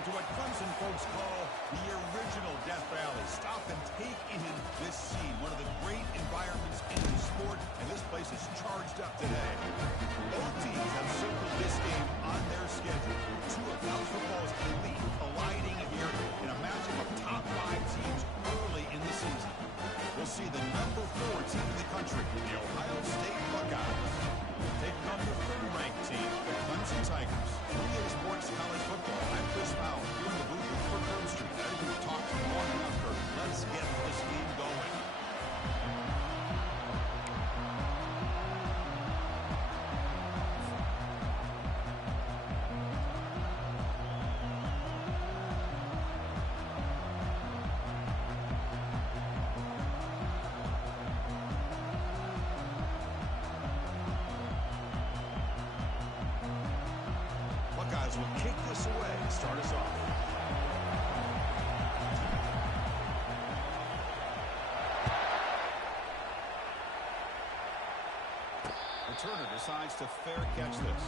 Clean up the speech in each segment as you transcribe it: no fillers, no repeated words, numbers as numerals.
to what Clemson folks call the original Death Valley. Stop and take in this scene. One of the great environments in the sport, and this place is charged up today. Both teams have circled this game on their schedule. Two of college football's elite colliding here in a matchup of top 5 teams early in the season. We'll see the number 4 team in the country, the Ohio State Buckeyes, taking on the 3rd-ranked team, the Clemson Tigers. Ncaa Sports College Football. I'm Chris Powell, here in the booth for Curb Street. I think we've talked long enough, Kurt. Let's get this game going. Buckeyes will kick this away to start us off. Returner decides to fair catch this.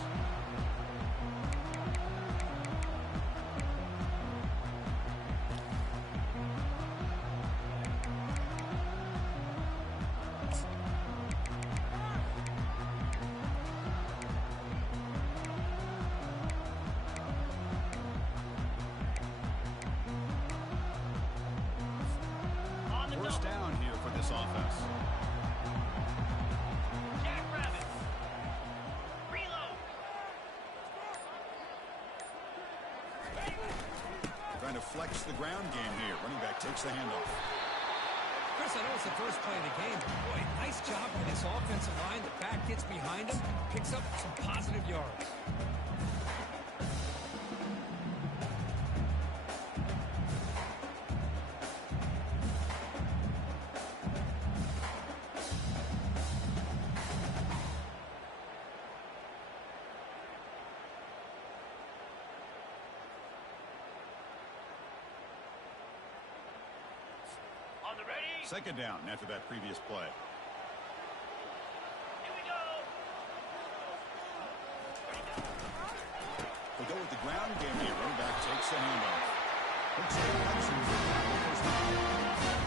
First down here for this offense. Trying to flex the ground game here. Running back takes the handoff. Chris, I know it's the first play of the game. Boy, nice job by this offensive line. The back gets behind him, picks up some positive yards. Second down after that previous play. Here we go. They go with the ground game here. Running back takes the handoff. Looks like Clemson will tackle first down.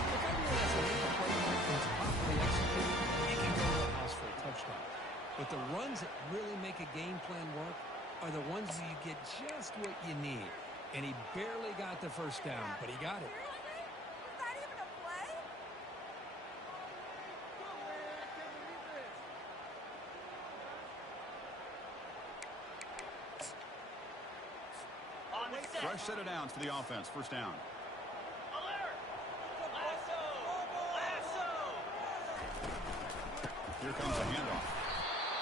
Look, I realize when you play like this properly executed, you can go to the house for a touchdown. But the runs that really make a game plan work are the ones where you get just what you need. And he barely got the first down, but he got it. Fresh set of downs for the offense. First down. Alert! Lasso! Here comes a handoff.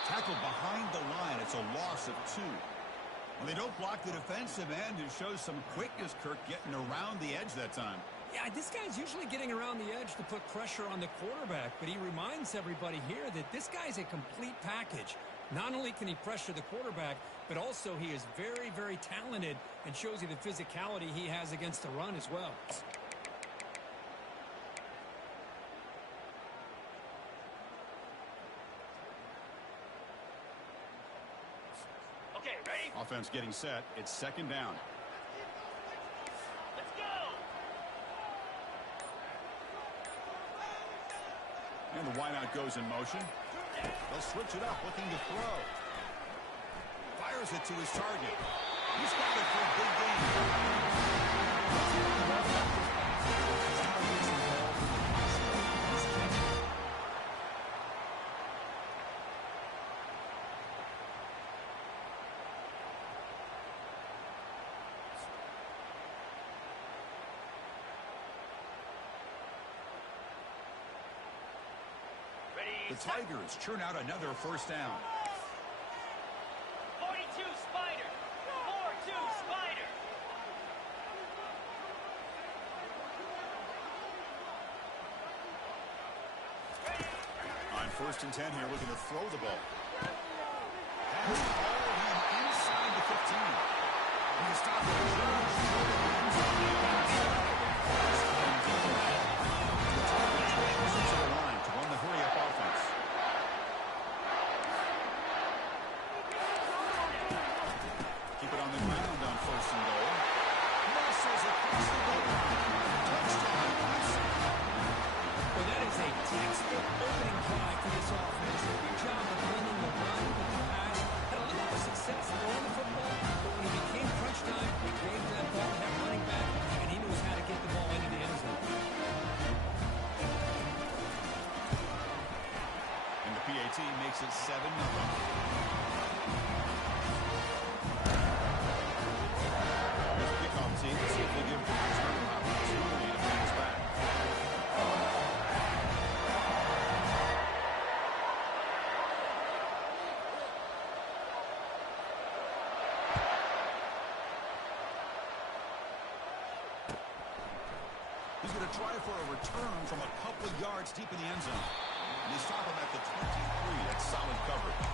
Tackled behind the line. It's a loss of 2. Well, they don't block the defensive end, who shows some quickness, Kirk, getting around the edge that time. Yeah, this guy's usually getting around the edge to put pressure on the quarterback, but he reminds everybody here that this guy's a complete package. Not only can he pressure the quarterback, but also he is very, very talented and shows you the physicality he has against the run as well. Okay, ready? Offense getting set. It's second down. Let's go! And the wideout goes in motion. They'll switch it up, looking to throw. Fires it to his target. He's got it for a big game. The Tigers churn out another first down. 42 Spider! 4-2 Spider! On 1st and 10 here, looking to throw the ball. Has all him inside the 15. And the stop of the to the line to run the hurry-up offense. Keep it on the ground on 1st and goal. goes across the goal line. Touchdown. Well, that is a textbook opening drive for this offense. Good job of blending the run with the pass. Had a little more success throwing the football, but when it became crunch time, he gave that ball to that running back, and he knows how to get the ball into the end zone. And the PAT makes it 7-0. Here's the kickoff team. See if they give the return an opportunity to bring us back. He's going to try for a return from a couple of yards deep in the end zone. And they stop him at the 23. That's solid coverage.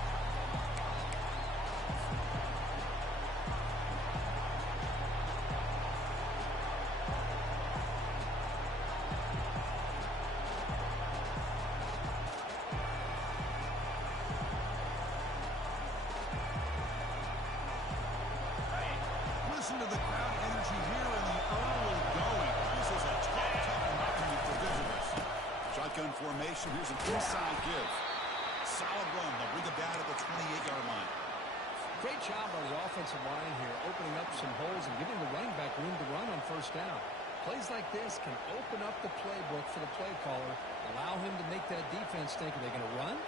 Listen to the crowd energy here in the early going. This is a tough environment for visitors. Shotgun formation. Here's an inside give. Solid run. They'll bring it down at the 28-yard line. Great job by the offensive line here, opening up some holes and giving the running back room to run on first down. Plays like this can open up the playbook for the play caller, allow him to make that defense think, are they going to run?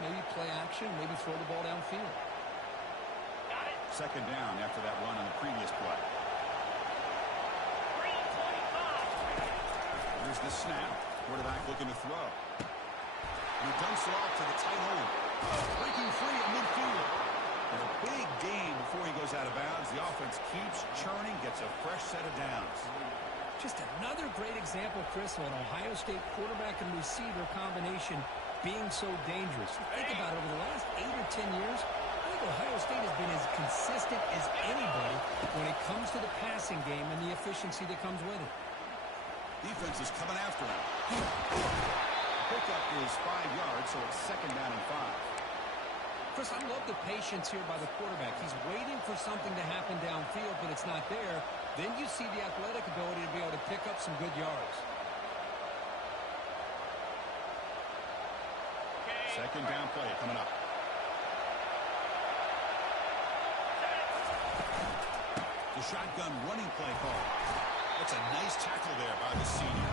Maybe play action, maybe throw the ball downfield. Second down after that run on the previous play. 3:25. Here's the snap. Quarterback looking to throw. And he dumps it off to the tight end. Breaking free at midfield. And a big gain before he goes out of bounds. The offense keeps churning, gets a fresh set of downs. Just another great example, Chris, of an Ohio State quarterback and receiver combination being so dangerous. Think about it, over the last 8 or 10 years, I think Ohio State has been as consistent as anybody when it comes to the passing game and the efficiency that comes with it. Defense is coming after him. Pickup is 5 yards, so it's second down and 5. Chris, I love the patience here by the quarterback. He's waiting for something to happen downfield, but it's not there. Then you see the athletic ability to be able to pick up some good yards. Second down play coming up. The shotgun running play call. That's a nice tackle there by the senior.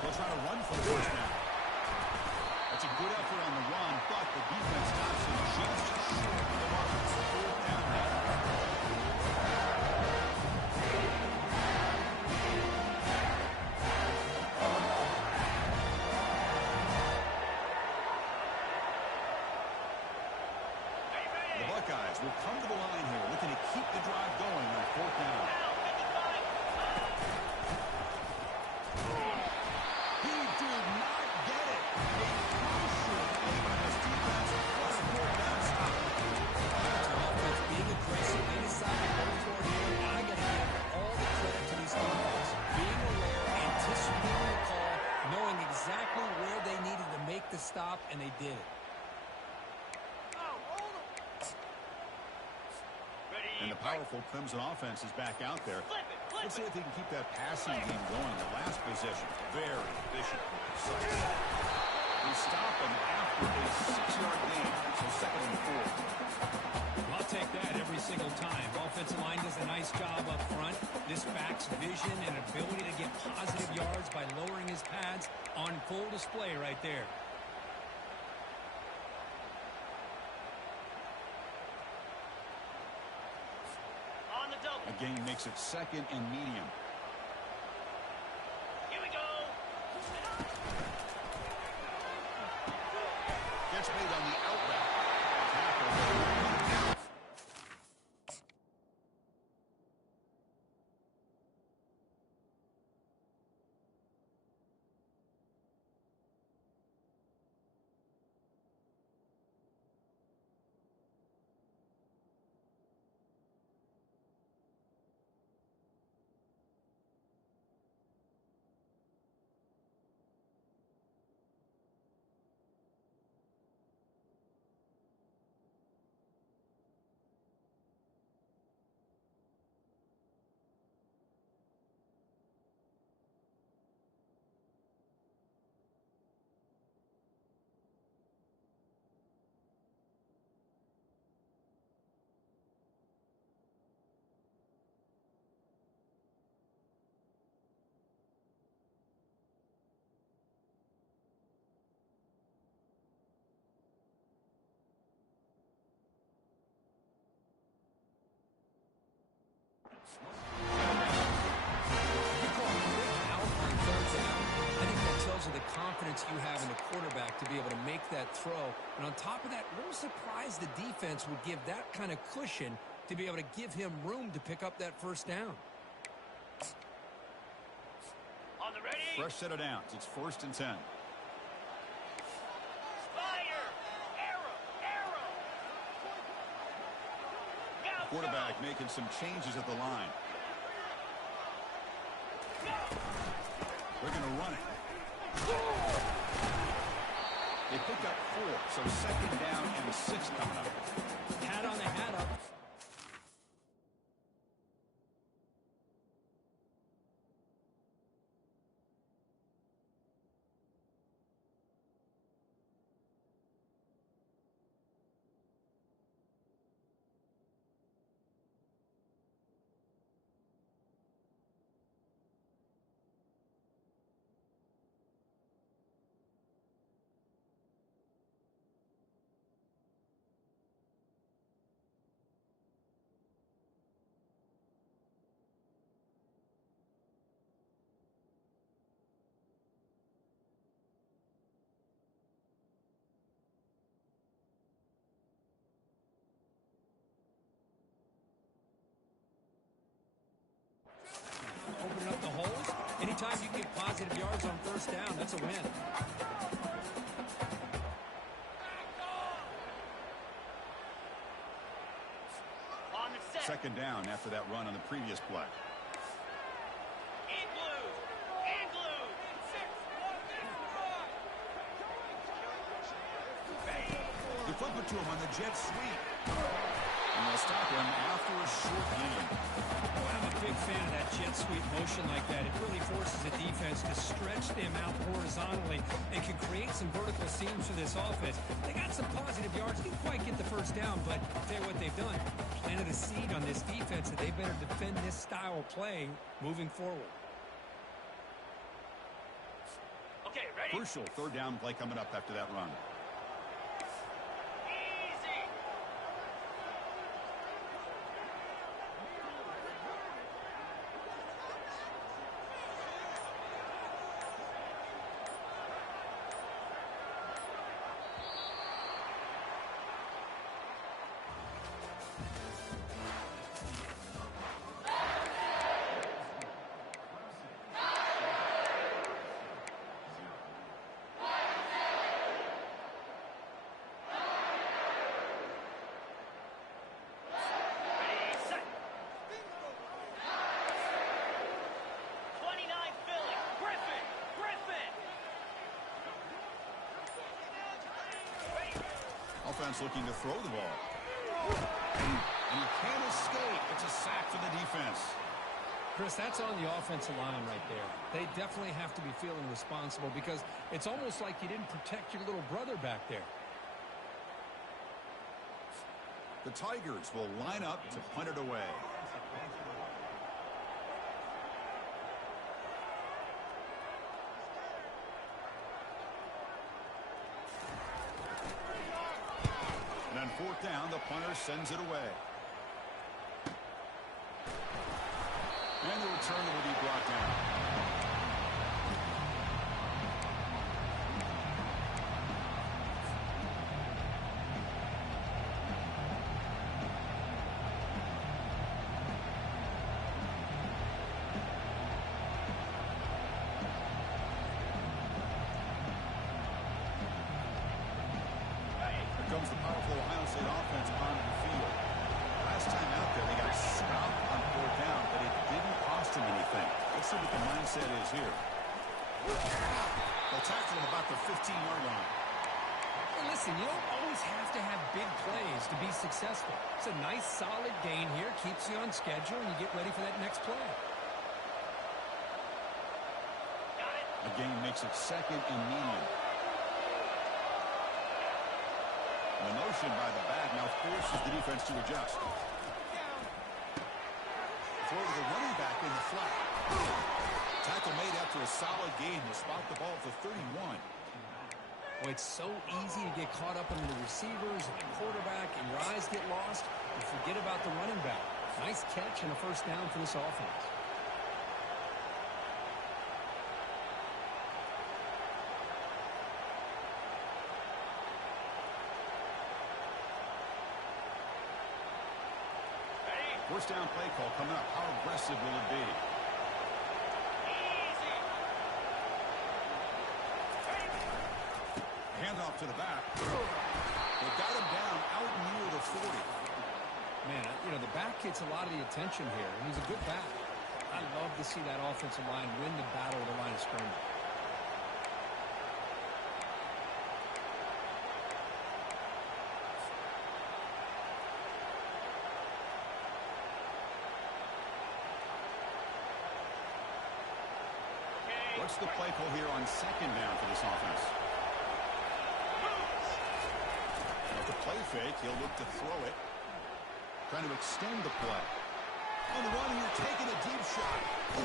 They'll try to run for the first down. That's a good effort on the run, but the defense stops him just short of the mark. It's fourth down now. The Buckeyes will come to the line here, looking to keep the drive going on fourth down. He did not get it. A crucial play by this defense was a fourth down stop. That's an offense being aggressive. They decided to go for it here, and I got to give all the credit to these defense. Being aware, anticipating the call, knowing exactly where they needed to make the stop, and they did it. And the powerful Clemson offense is back out there. Let's see if they can keep that passing game going. The last possession, very efficient. They stop them after a 6-yard gain, so second and 4. I'll take that every single time. Offensive line does a nice job up front. This back's vision and ability to get positive yards by lowering his pads on full display right there. On the double. A gain makes it second and medium. Here we go. Gets made on the out route. Tackle. confidence you have in the quarterback to be able to make that throw. And on top of that, a little surprised the defense would give that kind of cushion to be able to give him room to pick up that first down. On the ready. Fresh set of downs. It's 1st and 10. Fire. Arrow. Now Quarterback making some changes at the line. They're going to run it. They pick up 4, so 2nd down and 6 coming up. Hat on the hat up. Opening up the holes. Anytime you get positive yards on 1st down, that's a win. on the set. 2nd down after that run on the previous play. In blue. They flip it to him on the jet sweep. And they'll stop him after a short gain. Boy, I'm a big fan of that jet sweep motion like that. It really forces the defense to stretch them out horizontally and can create some vertical seams for this offense. They got some positive yards. Didn't quite get the 1st down, but I'll tell you what they've done. Planted a seed on this defense that they better defend this style of play moving forward. Okay, ready? Crucial 3rd down play coming up after that run. Easy. Ready, set. 29 Philly. Griffin. Offense looking to throw the ball. And he can't escape. It's a sack for the defense. Chris, that's on the offensive line right there. They definitely have to be feeling responsible because it's almost like you didn't protect your little brother back there. The Tigers will line up to punt it away. And on 4th down, the punter sends it away. And the return will be brought down. Here comes the powerful Ohio State offense onto the field. Last time out there, they got stopped on 4th down, but it didn't cost them anything. Let's see what the mindset is here. They'll tackle him about the 15-yard line. Hey, listen, you don't always have to have big plays to be successful. It's a nice, solid gain here. Keeps you on schedule, and you get ready for that next play. Got it. The gain makes it 2nd and medium. The motion by the back now forces the defense to adjust. Throw to the running back in the flat. Tackle made after a solid gain. Will spot the ball at the 31. Well, it's so easy to get caught up in the receivers and the quarterback, and your eyes get lost. You forget about the running back. Nice catch and a 1st down for this offense. First down play call coming up. How aggressive will it be? Easy. Handoff to the back. They got him down out near the 40. Man, you know, the back gets a lot of the attention here, and he's a good back. I love to see that offensive line win the battle of the line of scrimmage. What's the play call here on second down for this offense? With the play fake, he'll look to throw it. Trying to extend the play. On the run here, taking a deep shot. The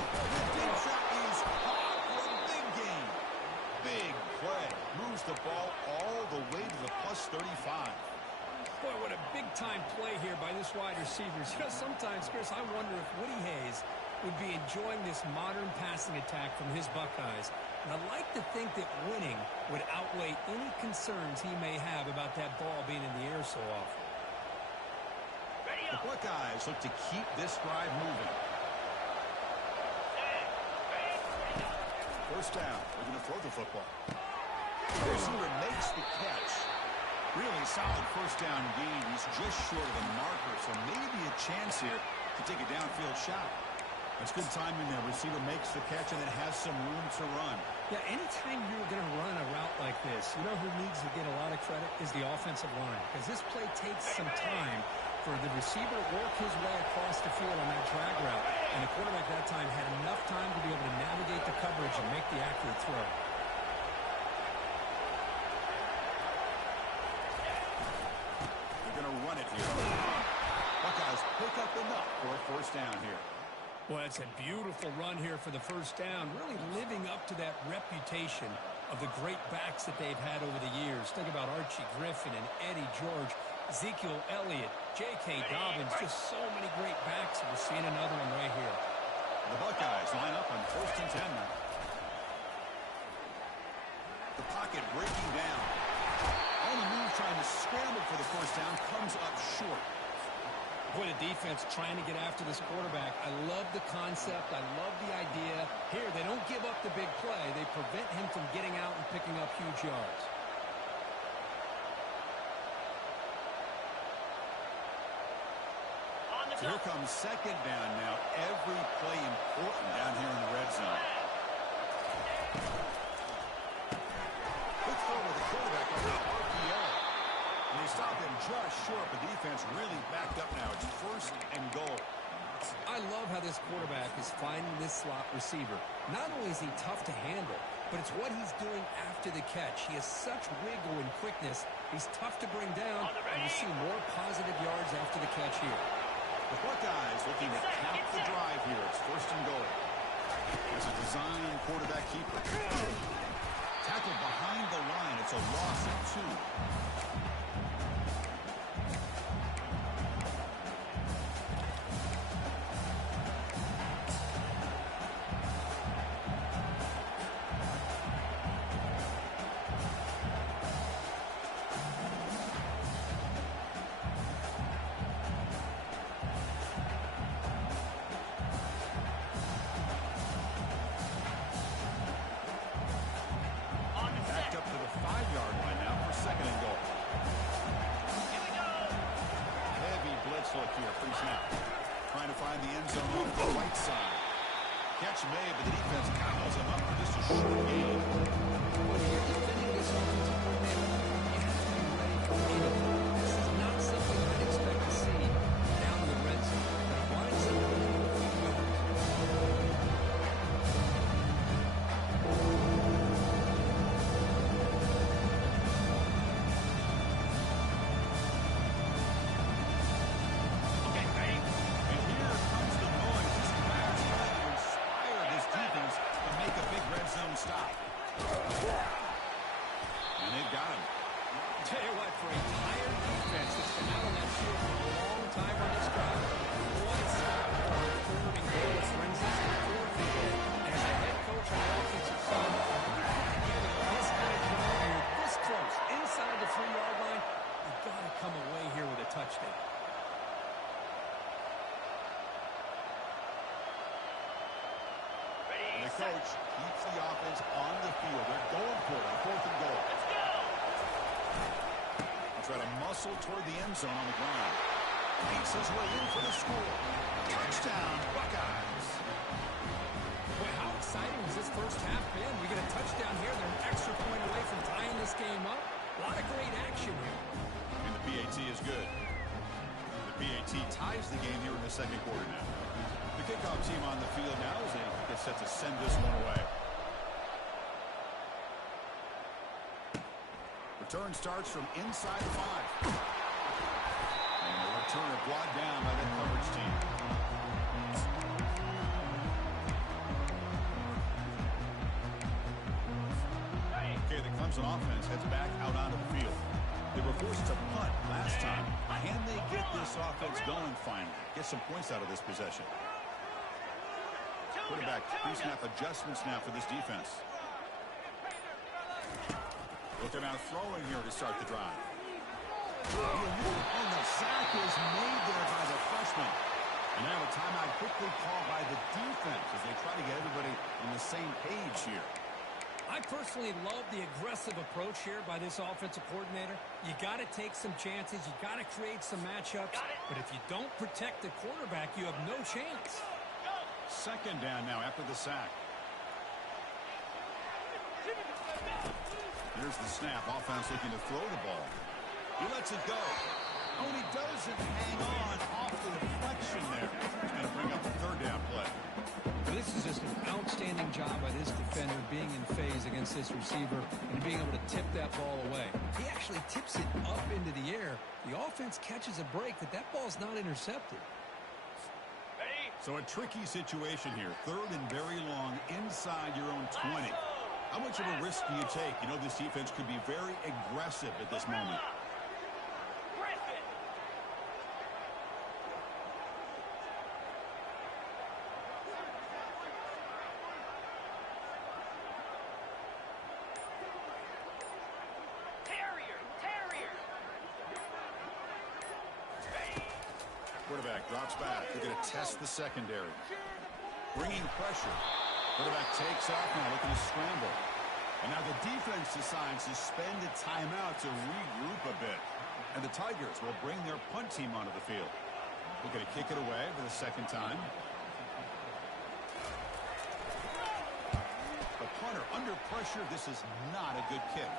deep shot is hot for a big gain. Big play. Moves the ball all the way to the plus 35. Boy, what a big-time play here by this wide receiver. You know, sometimes, Chris, I wonder if Woody Hayes would be enjoying this modern passing attack from his Buckeyes. And I'd like to think that winning would outweigh any concerns he may have about that ball being in the air so often. The Buckeyes look to keep this drive moving. First down. They're going to throw the football. The receiver makes the catch. Really solid first down gain. He's just short of the marker, so maybe a chance here to take a downfield shot. That's good timing there. Receiver makes the catch and then has some room to run. Yeah, anytime you're going to run a route like this, you know who needs to get a lot of credit is the offensive line. Because this play takes some time for the receiver to work his way across the field on that drag route. And the quarterback that time had enough time to be able to navigate the coverage and make the accurate throw. They're going to run it here. Buckeyes pick up enough for a first down here. Well, it's a beautiful run here for the first down, really living up to that reputation of the great backs that they've had over the years. Think about Archie Griffin and Eddie George, Ezekiel Elliott, J.K. Dobbins, just so many great backs. We're seeing another one right here. The Buckeyes line up on first and 10 now. The pocket breaking down. On the move, trying to scramble for the first down, comes up short. Boy, the defense trying to get after this quarterback. I love the concept. I love the idea. Here, they don't give up the big play. They prevent him from getting out and picking up huge yards. So here comes second down now. Every play important down here in the red zone. Quick throw with the quarterback on the RPO. And they stop him just short. The defense really backed up now. It's first and goal. I love how this quarterback is finding this slot receiver. Not only is he tough to handle, but it's what he's doing after the catch. He has such wiggle and quickness. He's tough to bring down, and you see more positive yards after the catch here. The Buckeyes looking to cap the drive here. It's first and goal. It's a design quarterback keeper. Tackled behind the line. It's a loss of 2. Look here, pre-snap. Trying to find the end zone off the right side. Catch made, but the defense gobbles him up for just a short gain. When you're defending this offensive coordinator, you have to be ready for anything. This is not something I'd expect to see down in the red zone. But it winds up with a few yards. Stop. And they've got him. Tell you what, for a coach keeps the offense on the field. They're going for it on 4th and goal. Let's go. He'll try to muscle toward the end zone on the ground. Makes his way in for the score. Touchdown, Buckeyes. Boy, how exciting has this first half been? We get a touchdown here. They're an extra point away from tying this game up. A lot of great action here. And the PAT is good. The PAT ties the game here in the second quarter now. The kickoff team on the field now as they get set to send this one away. Return starts from inside the 5. And the returner brought down by the coverage team. Okay, the Clemson offense heads back out onto the field. They were forced to punt last time. Can they get this offense going finally? Get some points out of this possession. Quarterback pre-snap adjustments now for this defense. Looking out throwing here to start the drive. And the sack is made there by the freshman. And now a timeout quickly called by the defense as they try to get everybody on the same page here. I personally love the aggressive approach here by this offensive coordinator. You got to take some chances. You got to create some matchups. But if you don't protect the quarterback, you have no chance. Second down now after the sack. Here's the snap. Offense looking to throw the ball. He lets it go. Oh, and he doesn't hang on off the deflection there. He's going to bring up the third down play. This is just an outstanding job by this defender being in phase against this receiver and being able to tip that ball away. He actually tips it up into the air. The offense catches a break, but that ball's not intercepted. So a tricky situation here. 3rd and very long inside your own 20. How much of a risk do you take? You know this defense could be very aggressive at this moment. Quarterback drops back. They're going to test the secondary. Bringing pressure. Quarterback takes off now, looking to scramble. And now the defense decides to spend a timeout to regroup a bit. And the Tigers will bring their punt team onto the field. They're going to kick it away for the second time. The punter under pressure. This is not a good kick.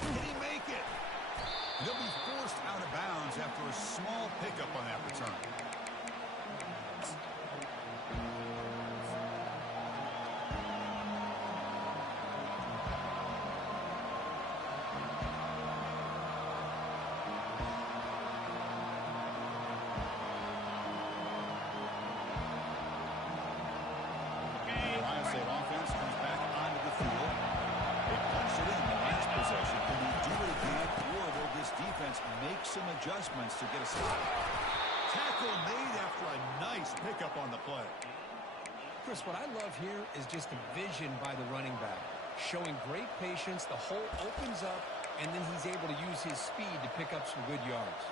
Can he make it? They'll be forced out of bounds after a small pickup on that return. Ohio State offense comes back onto the field. They punched it in the last possession. Can they do it again, or will this defense make some adjustments to get a stop? Tackle made after a nice pickup on the play. Chris, what I love here is just the vision by the running back. Showing great patience, the hole opens up, and then he's able to use his speed to pick up some good yards.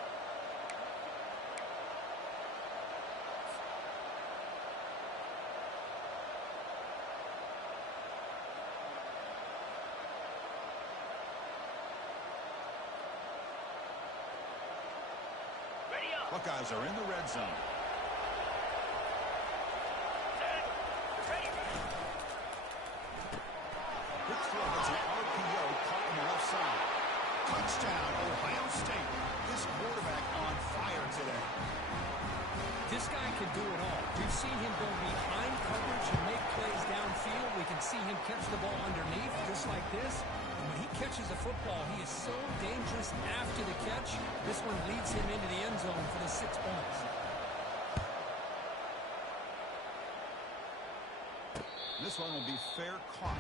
Buckeyes are in the red zone. Quick throw. That's an RPO caught on the left side. Touchdown, Ohio State. This quarterback on fire today. This guy can do it all. We've seen him go behind coverage and make plays downfield. We can see him catch the ball underneath just like this. And when he catches a football, he is so dangerous after the catch. This one leads him into the end zone for the 6 points. This one will be fair caught.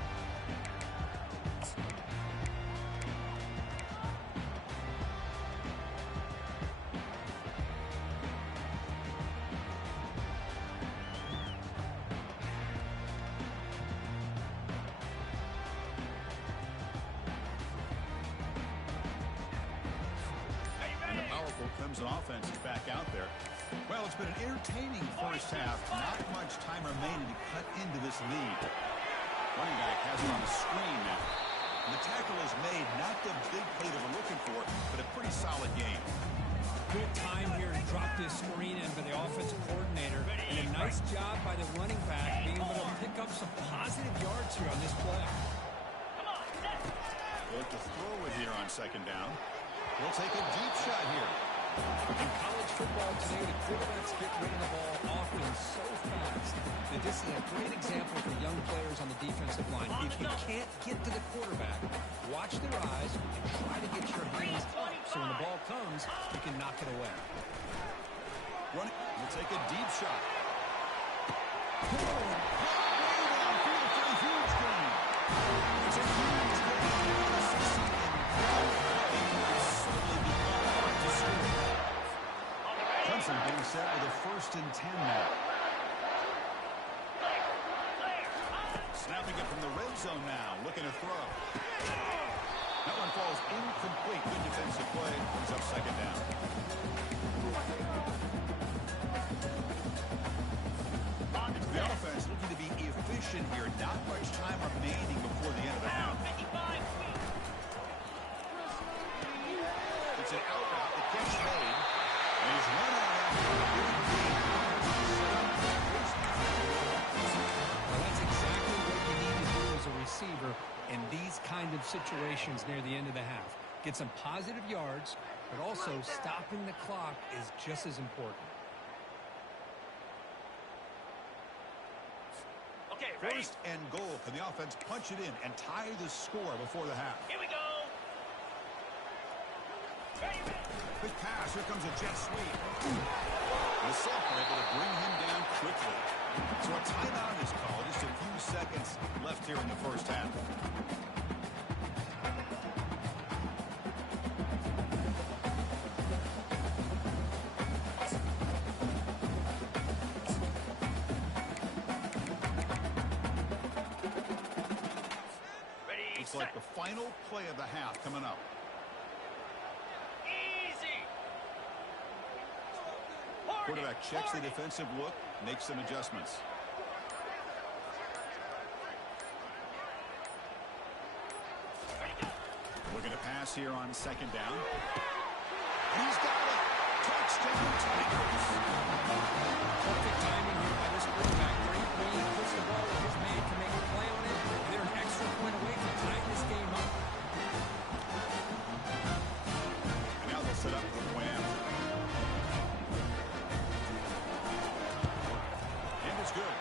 And the powerful Clemson offense is back out there. Well, it's been an entertaining first half. Not much time remaining to cut into this lead. Running back has it on the screen now. And the tackle is made. Not the big play that we're looking for, but a pretty solid game. Good time here to drop this screen in for the offensive coordinator. And a nice job by the running back being able to pick up some positive yards here on this play. We'll look to throw it here on second down. We'll take a deep shot here. In college football today, the quarterbacks get rid of the ball often so fast that this is a great example for young players on the defensive line. If you can't get to the quarterback, watch their eyes and try to get your hands up so when the ball comes, you can knock it away. Running. We'll take a deep shot. Clemson being set with a 1st and 10 now. Snapping it from the red zone now, looking to throw. That one falls incomplete. Good defensive play. Brings up second down. The offense looking to be efficient here. Not much time remaining before the end of the half. It's an out route. The catch made. And he's run out after a big gain. Well, that's exactly what you need to do as a receiver in these kind of situations near the end of the half. Get some positive yards, but also stopping the clock is just as important. Okay, ready? 1st and goal. Can the offense punch it in and tie the score before the half? Here we go. Ready, ready. Quick pass. Here comes a jet sweep. The sophomore able to bring him down quickly. So a timeout is called. Just a few seconds left here in the first half. Ready, Looks set. like the final play of the half coming up. Easy. Quarterback checks the defensive look, makes some adjustments. Looking to pass here on second down. He's got it. Touchdown, Tigers. Perfect timing here by this quarterback. Great when he puts the ball with his man to make a play on it. They're an extra point away from tying this game up. And now they'll set up for the point after. And it's good.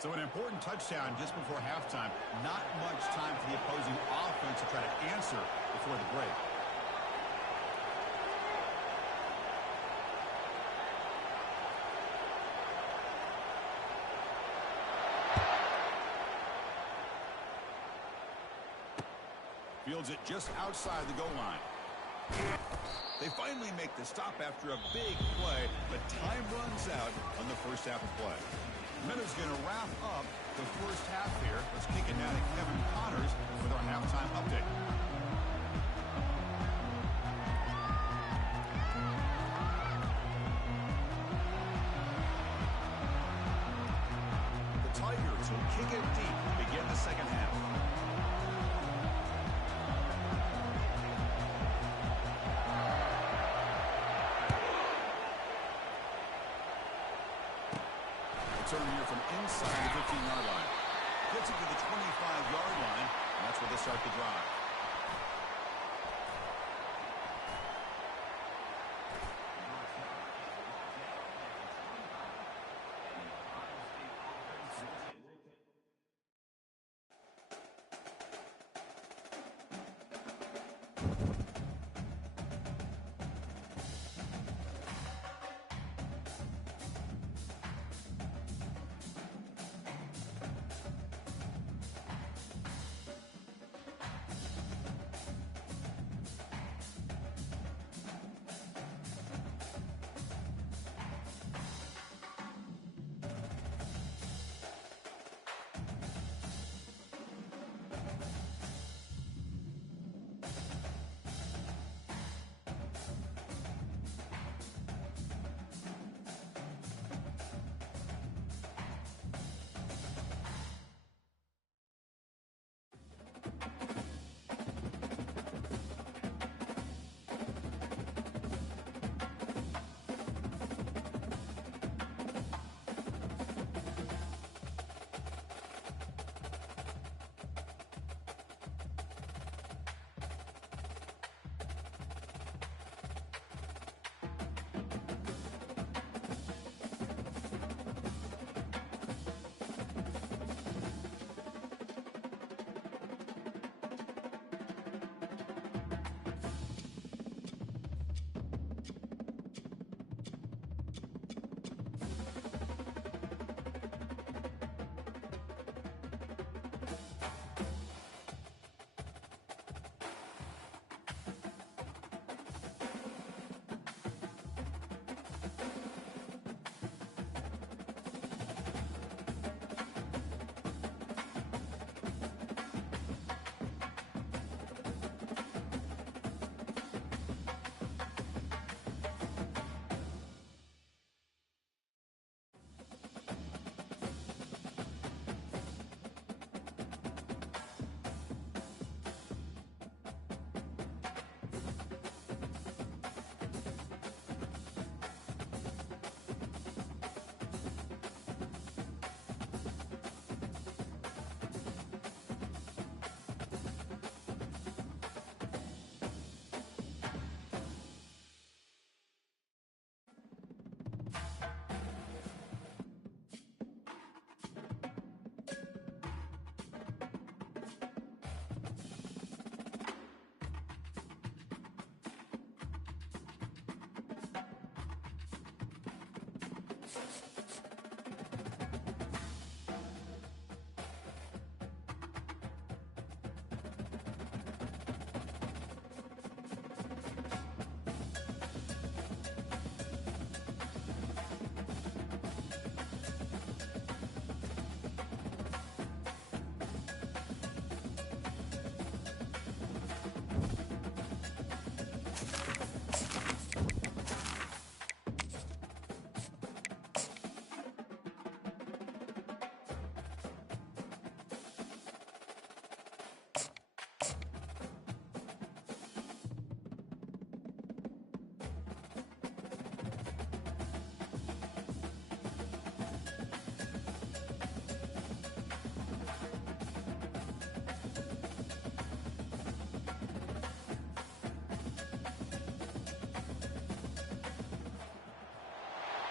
So an important touchdown just before halftime. Not much time for the opposing offense to try to answer before the break. Fields it just outside the goal line. They finally make the stop after a big play, but time runs out on the first half of play. Minutes going to wrap up the first half here. Let's kick it down to Kevin Connors with our halftime update. The Tigers will kick it deep to begin the second half. Turner here from inside the 15-yard line. Gets it to the 25-yard line, and that's where they start the drive.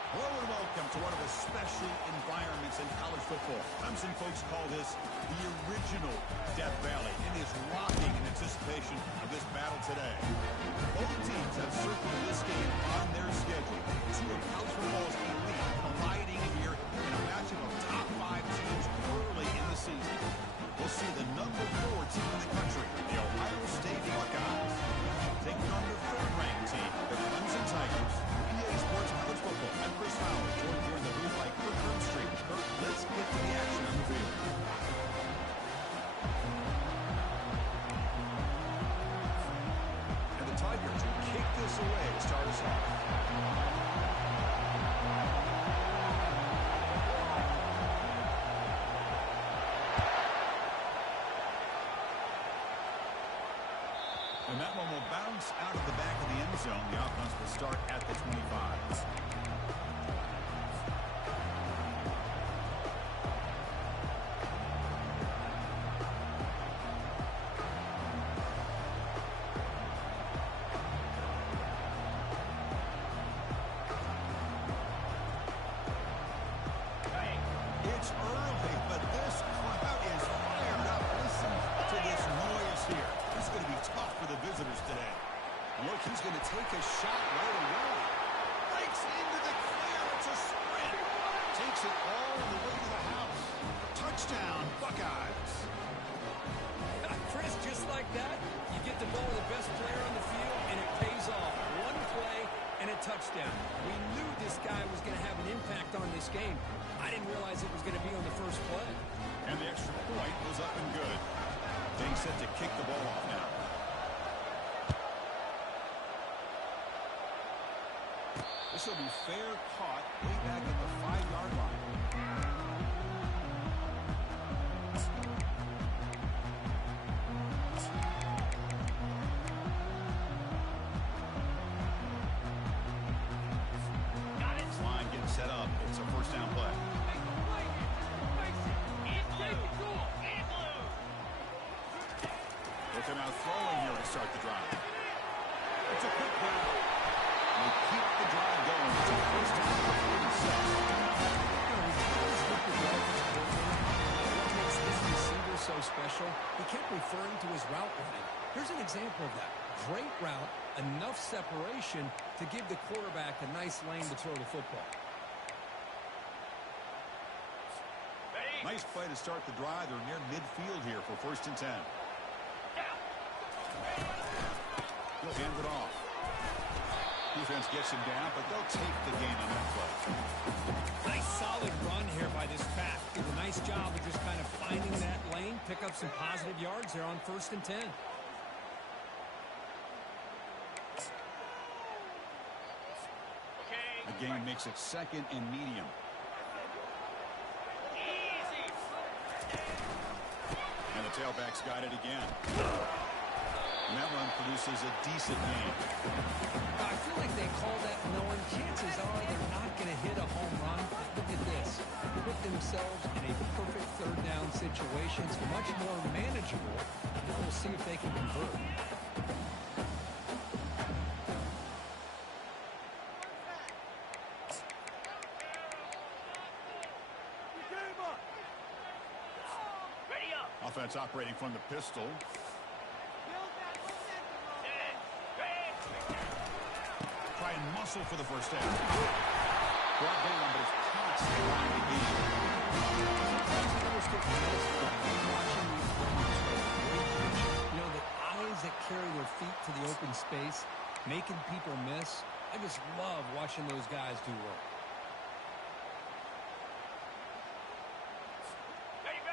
Hello and welcome to one of the special environments in college football. Clemson folks call this the original Death Valley. It is rocking in anticipation of this battle today. Both teams have circled this game on their schedule. Two of college football's elite colliding here in a matchup of top 5 teams early in the season. We'll see the number 4 team in the country, the Ohio State Buckeyes, taking on the 3rd-ranked team, the Clemson Tigers. EA Sports College Football. I'm Chris Fowler, joined here in the booth by Kirk Street. Kirk, let's get to the action on the field. And the Tigers kick this away to start us off. And that one will bounce out of the back of the end zone. The offense will start at the 25. It's early, but this crowd is fired up. Listen to this noise here. It's going to be tough for the visitors today. Look, he's going to take a shot right away. Breaks into the clear. It's a sprint. Takes it all the way to the house. Touchdown, Buckeyes. Chris, just like that, you get the ball with the best player on the field, and it pays off. One play and a touchdown. We knew this guy was going to have an impact on this game. I didn't realize it was going to be on the first play. And the extra point was up and good. Being set to kick the ball off now. This will be fair caught way back at the 5-yard line. Got it. This line getting set up. It's a first down play. Look at now throwing here to start the drive. It's a quick play. They keep the drive going. It's a first down for 46. What makes this receiver so special? He kept referring to his route running. Here's an example of that. Great route, enough separation to give the quarterback a nice lane to throw the football. Ready? Nice play to start the drive. They're near midfield here for 1st and 10. He'll hand it off. Defense gets him down, but they'll take the gain on that play. Nice solid run here by this back. Did a nice job of just kind of finding that lane, pick up some positive yards there on 1st and 10. Okay. The gain makes it 2nd and medium. Easy. And the tailback's got it again. And that run produces a decent gain. I feel like they call that knowing chances are they're not going to hit a home run. Look at this. Put themselves in a perfect 3rd down situation. It's much more manageable. Now we'll see if they can convert. Ready up. Offense operating from the pistol. Ready. Try and muscle for the first down. brought down, but his pass allowed the game. Sometimes you almost get missed by watching these players play great vision. You know, the eyes that carry their feet to the open space, making people miss. I just love watching those guys do work.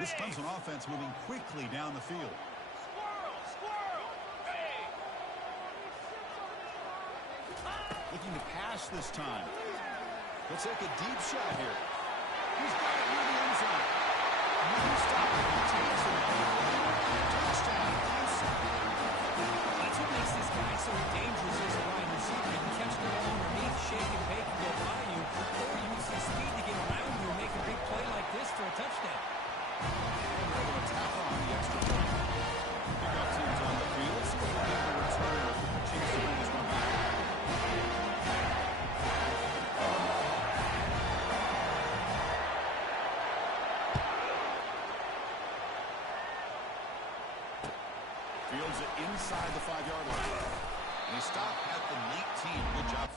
This Clemson offense moving quickly down the field. Squirrel, squirrel. Hey. Looking to pass this time. He'll take a deep shot here. He's got it near the end zone. No stop. He takes it. Touchdown, Clemson. That's what makes these guys so dangerous as a wide receiver. You can catch the ball underneath, shake and bake and go by you, or you use the speed to get around you and make a big play like this for a touchdown. Able to tackle on the extra point. Pickup teams on the field. So we'll have a return. Chance to bring this one back. Fields it inside the 5-yard line. And he stopped at the 19. Good job.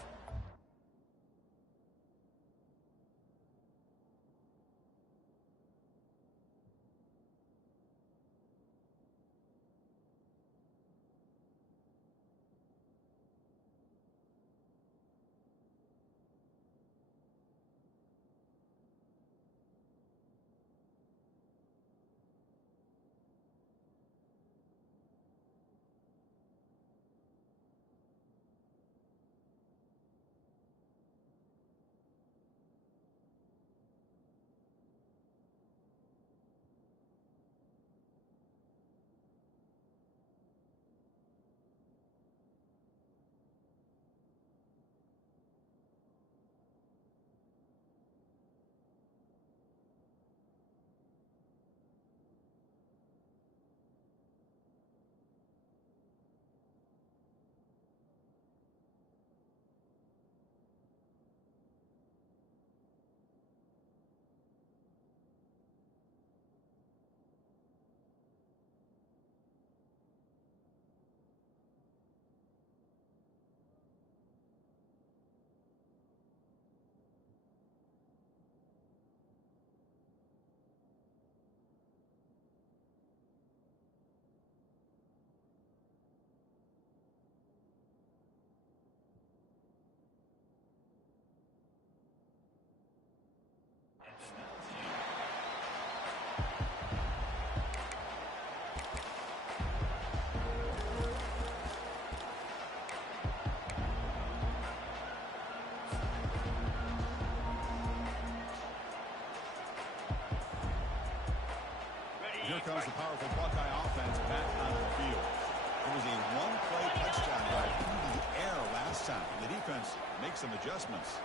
Here comes the powerful Buckeye offense back on the field. It was a one-play touchdown drive through the air last time. The defense makes some adjustments.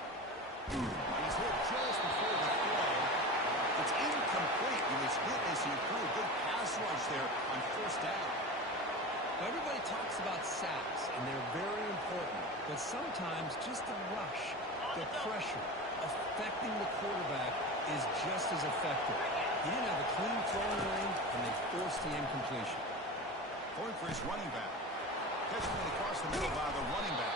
He's hit just before the throw. It's incomplete. He was hit as he threw a good pass rush there on first down. Everybody talks about sacks, and they're very important. But sometimes just the rush, the pressure, affecting the quarterback is just as effective. He didn't have a clean throwing lane, and they forced the incompletion. Going for his running back. Catching it across the middle by the running back.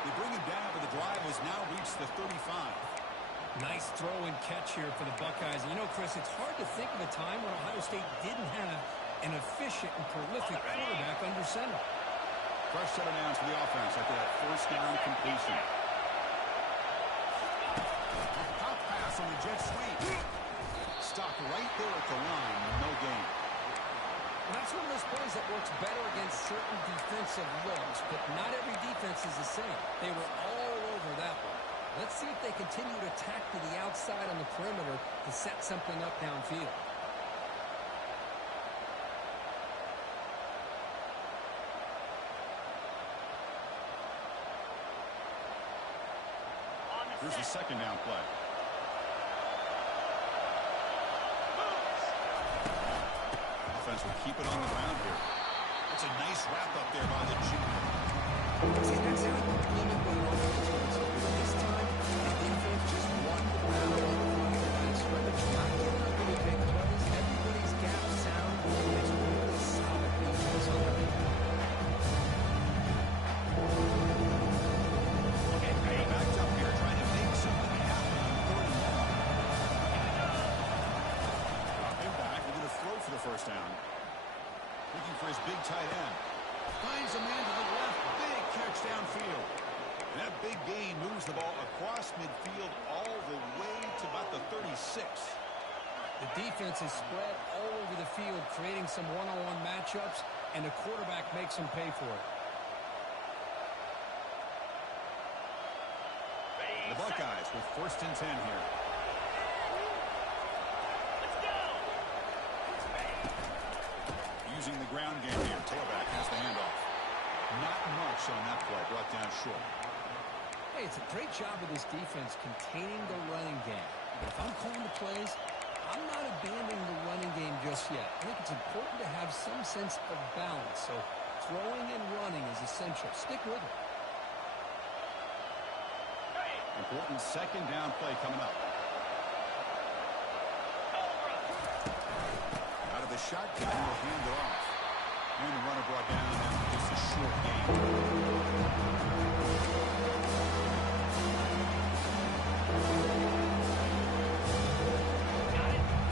They bring him down, but the drive has now reached the 35. Nice throw and catch here for the Buckeyes. You know, Chris, it's hard to think of a time when Ohio State didn't have an efficient and prolific quarterback under center. Fresh set of downs for the offense after that first down completion. A pop pass on the jet sweep. Stopped right there at the line. No gain. Well, that's one of those plays that works better against certain defensive looks, but not every defense is the same. They were all over that one. Let's see if they continue to attack to the outside on the perimeter to set something up downfield. Here's the second down play. Offense will keep it on the ground here. That's a nice wrap up there by the junior. See, that's how you limit what an offense wants to do. This time, the defense just won the round on the line of scrimmage. Not giving up any big plays. Everybody's gap sound. It's really solid defense on the field. Backed up here, trying to make something happen first down. Looking for his big tight end. Finds a man to the left. Big catch downfield. And that big gain moves the ball across midfield all the way to about the 36. The defense is spread all over the field, creating some one-on-one matchups, and the quarterback makes them pay for it. The Buckeyes with 1st and 10 here. Let's go. Using the ground game here. Tailback has the handoff. Not much on that play. Brought down short. Hey, it's a great job of this defense containing the running game. If I'm calling the plays, I'm not abandoning the running game just yet. I think it's important to have some sense of balance. So throwing and running is essential. Stick with it. Important 2nd down play coming up. Out of the shotgun, he'll hand it off. And the runner brought down after just a short gain.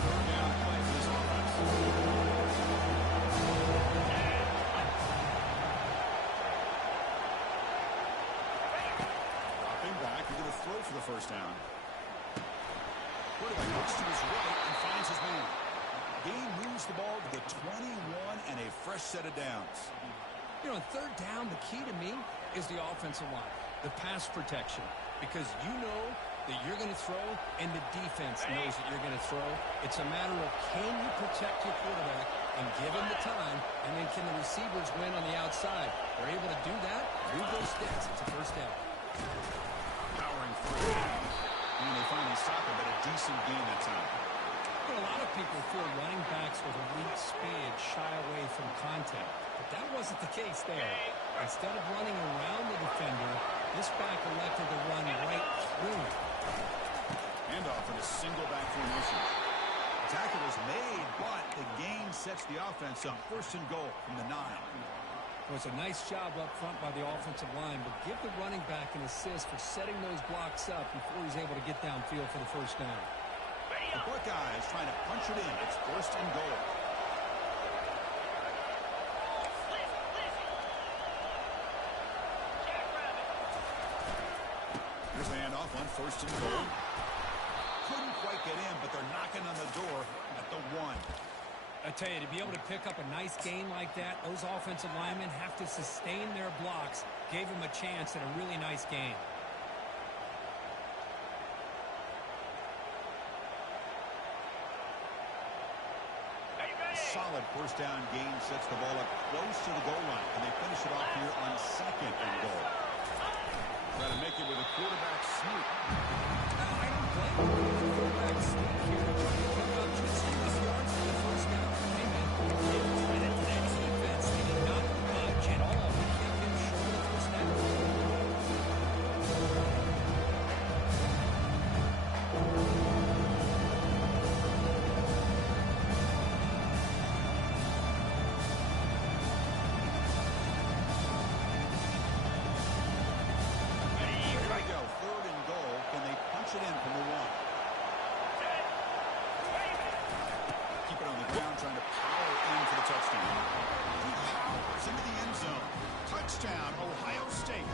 Third down play for this offense. Dropping back, he's going to throw for the first down. Quarterback looks to his right and finds his man. Gain moves the ball to the 21 and a fresh set of downs. You know, on 3rd down, the key to me is the offensive line, the pass protection, because you know that you're going to throw and the defense knows that you're going to throw. It's a matter of can you protect your quarterback and give him the time, and then can the receivers win on the outside? They're able to do that, move those sticks. It's a first down. Powering through. And they finally stop him, but a decent gain that time. You know, a lot of people feel running backs with elite speed shy away from contact, but that wasn't the case there. Instead of running around the defender, this back elected to run right through him. Handoff in a single back formation. Tackle is made, but the gain sets the offense up. 1st and goal from the 9. It was a nice job up front by the offensive line, but give the running back an assist for setting those blocks up before he's able to get downfield for the first down. The Buckeyes trying to punch it in. It's 1st and goal. Here's the handoff on 1st and goal. Couldn't quite get in, but they're knocking on the door at the 1. I tell you, to be able to pick up a nice gain like that, those offensive linemen have to sustain their blocks. Gave them a chance at a really nice game. Solid 1st down gain sets the ball up close to the goal line, and they finish it off here on 2nd and goal. Try to make it with a quarterback sneak. I don't blame him with the quarterback sneak here to try to pick up just enough yards for the first down. Hey, man, give credit to that defense. They did not budge at all. They kept him short of the first down. Touchdown, Ohio State.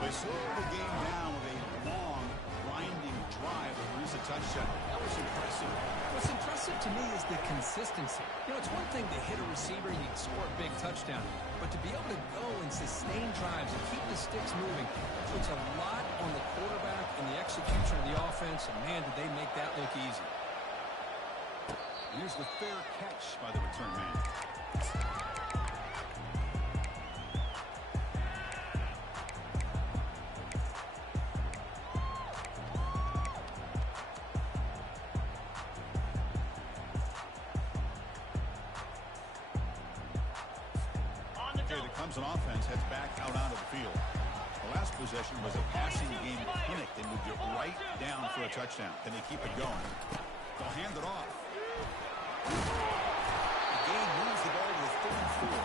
They slowed the game down with a long, grinding drive to produce a touchdown. That was impressive. What's impressive to me is the consistency. You know, it's one thing to hit a receiver and you can score a big touchdown, but to be able to go and sustain drives and keep the sticks moving puts a lot on the quarterback and the execution of the offense, and man, did they make that look easy. Here's the fair catch by the return man. An offense heads back out onto the field. The last possession was a passing game clinic. They moved it right down for a touchdown. Can they keep it going? They'll hand it off. The game moves the ball to the 34.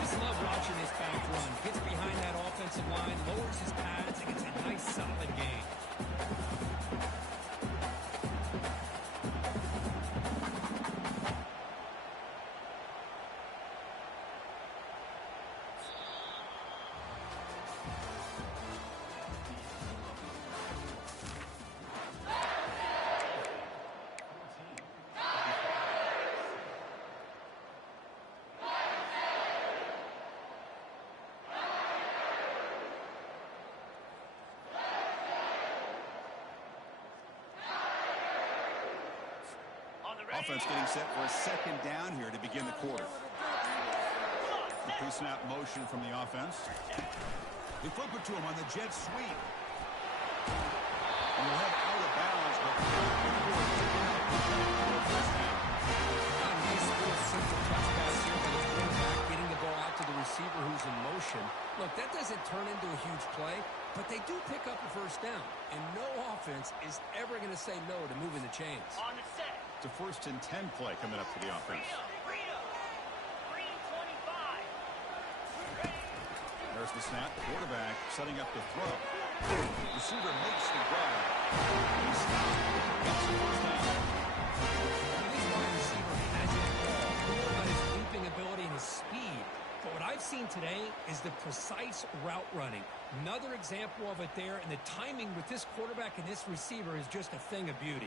Just love watching this back run. Gets behind that offensive line, lowers his pads, and gets a nice solid gain. Offense getting set for a second down here to begin the quarter. The pre-snap motion from the offense. They flip it to him on the jet sweep. And he'll head out of bounds, but a nice little simple touch pass here by the quarterback, getting the ball out to the receiver who's in motion. Look, that doesn't turn into a huge play, but they do pick up a first down. And no offense is ever going to say no to moving the chains. On the set. it's a 1st and 10 play coming up for the offense. Green 25. There's the snap. Quarterback setting up the throw. Receiver makes the grab. He stops. Gets the first down. This wide receiver has it all. More about his leaping ability and his speed. But what I've seen today is the precise route running. Another example of it there, and the timing with this quarterback and this receiver is just a thing of beauty.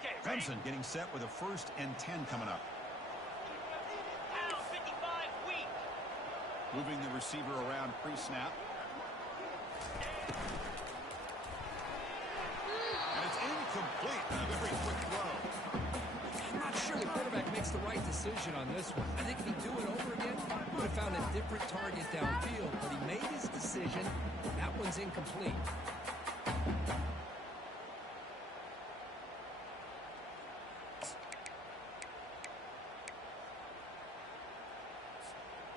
Okay, Clemson getting set with a 1st and 10 coming up. Now 55 weak. Moving the receiver around pre-snap. And it's incomplete. A very quick throw. I'm not sure the quarterback makes the right decision on this one. I think if he'd do it over again, he would have found a different target downfield. But he made his decision. That one's incomplete.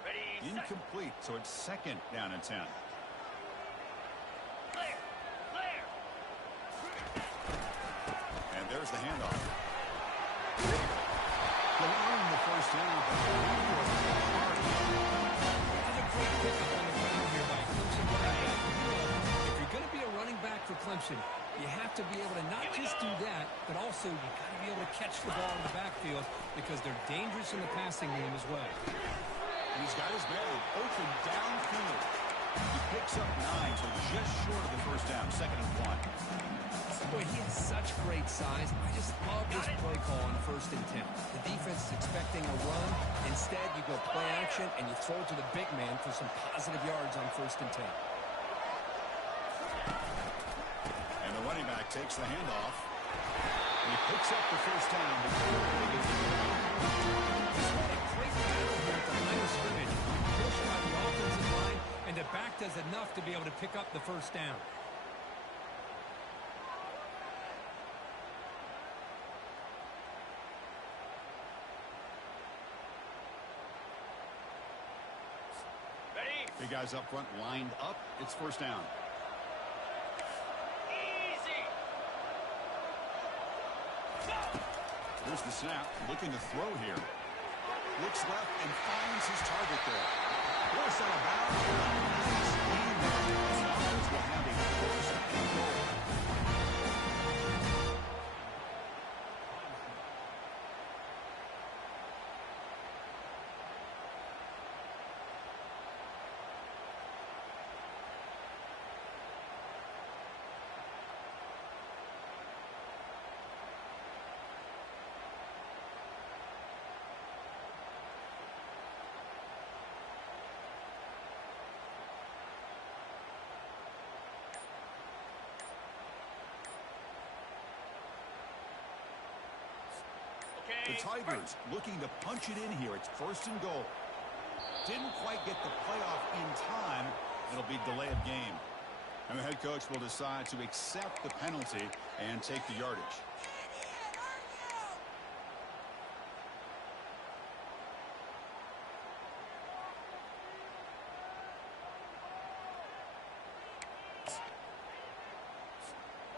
Ready, set. Incomplete. So it's 2nd down and 10. Clear. Clear. And there's the handoff. Allowing the first down. Another great pickup on the ground here by Clemson running back. If you're going to be a running back for Clemson, you have to be able to not just do that, but also you got to be able to catch the ball in the backfield because they're dangerous in the passing game as well. And he's got his man open downfield. He picks up 9, so just short of the first down. 2nd and 1. Boy, he has such great size. I just love this play call on 1st and 10. The defense is expecting a run. Instead, you go play action, and you throw to the big man for some positive yards on 1st and 10. And the running back takes the handoff. And he picks up the first down. Just what a great battle here at the line of scrimmage. Pushed by the offensive line, and the back does enough to be able to pick up the first down. Big guys up front lined up. It's 1st down. Easy. Go. Here's the snap. Looking to throw here. Looks left and finds his target there. Force out of bounds. Nice gain there. The offense will have a 1st and goal. The Tigers looking to punch it in here. It's 1st and goal. Didn't quite get the playoff in time. It'll be delay of game. And the head coach will decide to accept the penalty and take the yardage.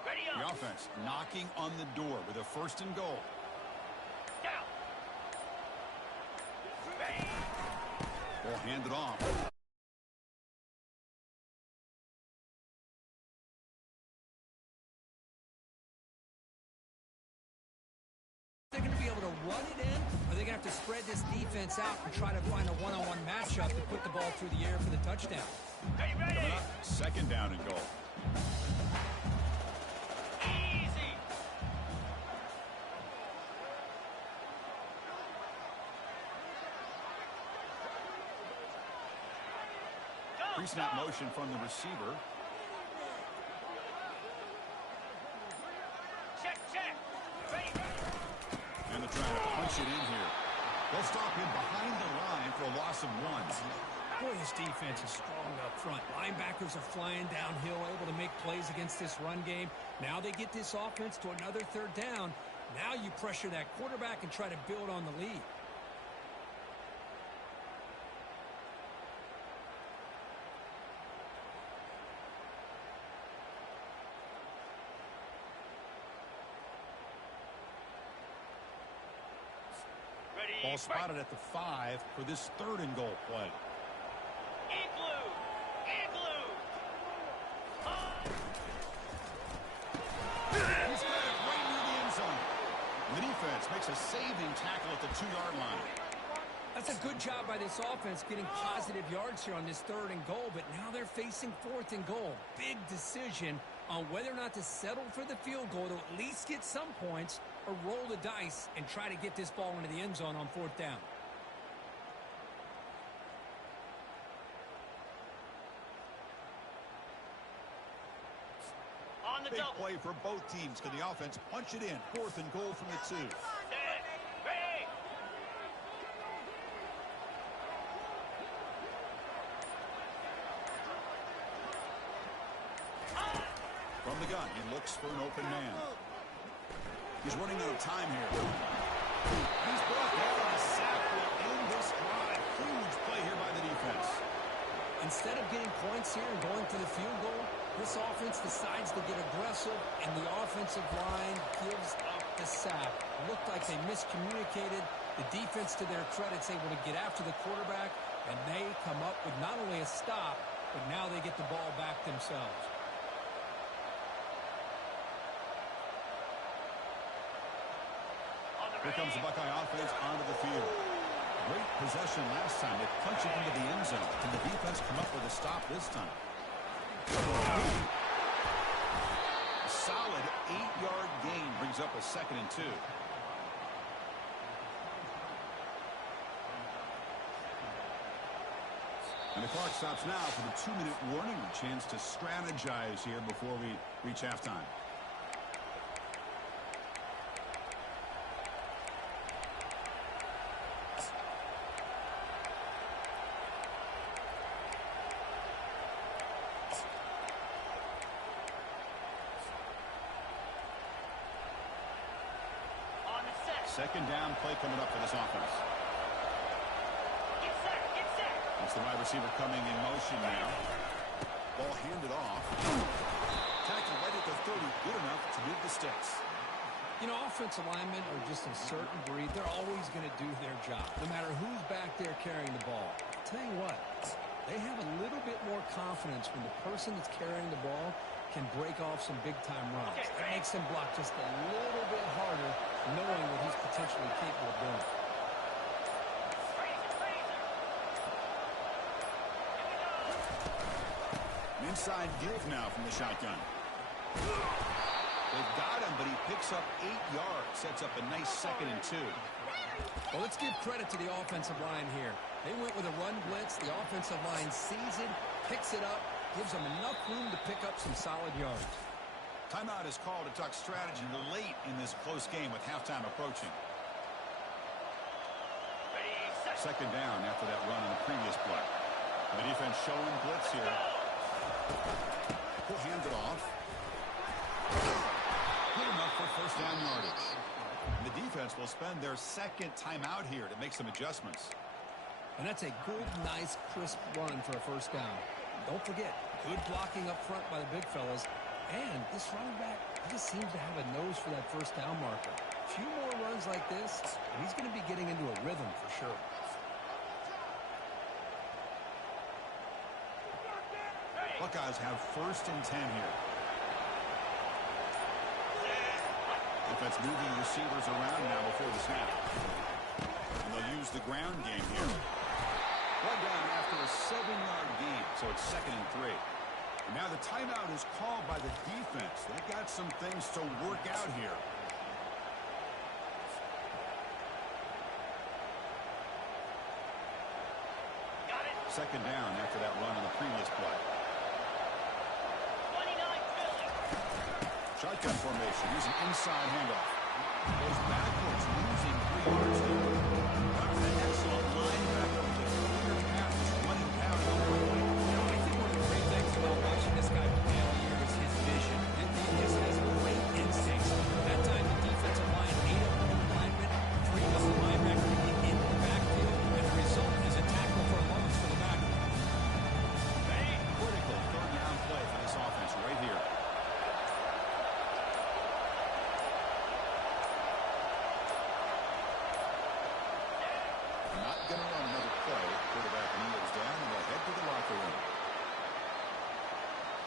Ready up. The offense knocking on the door with a 1st and goal. Down. Ready. Ball handed off. They're going to be able to run it in, or they're going to have to spread this defense out and try to find a one-on-one matchup to put the ball through the air for the touchdown. Ready, ready. Coming up, 2nd down and goal. Easy. Go, Pre-snap go. motion from the receiver. Check, check. Ready, ready. to try to punch it in here. They'll stop him behind the line for a loss of 1. Boy, this defense is strong up front. Linebackers are flying downhill, able to make plays against this run game. Now they get this offense to another 3rd down. Now you pressure that quarterback and try to build on the lead. Ball spotted at the 5 for this 3rd and goal play. Igloo! Igloo! He's got it right near the end zone. The defense makes a saving tackle at the 2-yard line. That's a good job by this offense getting positive yards here on this 3rd and goal, but now they're facing 4th and goal. Big decision on whether or not to settle for the field goal to at least get some points or roll the dice and try to get this ball into the end zone on 4th down. On the Big double. play for both teams. Can the offense punch it in? 4th and goal from the 2. Set. Ready. From the gun, he looks for an open man. He's running out of time here. He's brought down. A sack will end this drive. Huge play here by the defense. Instead of getting points here and going to the field goal, this offense decides to get aggressive, and the offensive line gives up the sack. Looked like they miscommunicated. The defense, to their credit, is able to get after the quarterback, and they come up with not only a stop, but now they get the ball back themselves. Here comes the Buckeye offense onto the field. Great possession last time. They punch it into the end zone. Can the defense come up with a stop this time? A solid 8-yard gain brings up a 2nd and 2. And the clock stops now for the 2-minute warning. A chance to strategize here before we reach halftime. Second down play coming up for this offense. Get set. Get set. It's the wide receiver coming in motion now. Ball handed off. Tackled right at the 30. Good enough to move the sticks. You know, offensive linemen are just a certain breed. They're always going to do their job, no matter who's back there carrying the ball. I'll tell you what, they have a little bit more confidence when the person that's carrying the ball can break off some big-time runs. That makes them block just a little bit harder, knowing what he's potentially capable of doing. An inside give now from the shotgun. They've got him, but he picks up 8 yards. Sets up a nice 2nd and 2. Well, let's give credit to the offensive line here. They went with a run blitz. The offensive line sees it, picks it up, gives them enough room to pick up some solid yards. Timeout is called to talk strategy late in this close game with halftime approaching. Ready, set. Second down after that run in the previous play. The defense showing blitz here. He'll hand it off. Good enough for 1st down yardage. And the defense will spend their 2nd timeout here to make some adjustments. And that's a good, nice, crisp run for a 1st down. Don't forget, good blocking up front by the big fellas. And this running back, he just seems to have a nose for that 1st down marker. A few more runs like this, and he's going to be getting into a rhythm for sure. Buckeyes have 1st and 10 here. Defense moving receivers around now before the snap. And they'll use the ground game here. One down after a 7-yard gain, so it's 2nd and 3. And now the timeout is called by the defense. They've got some things to work out here. Got it. 2nd down after that run on the previous play. 29 Philly. Shotgun formation, using inside handoff. Goes backwards, losing going to run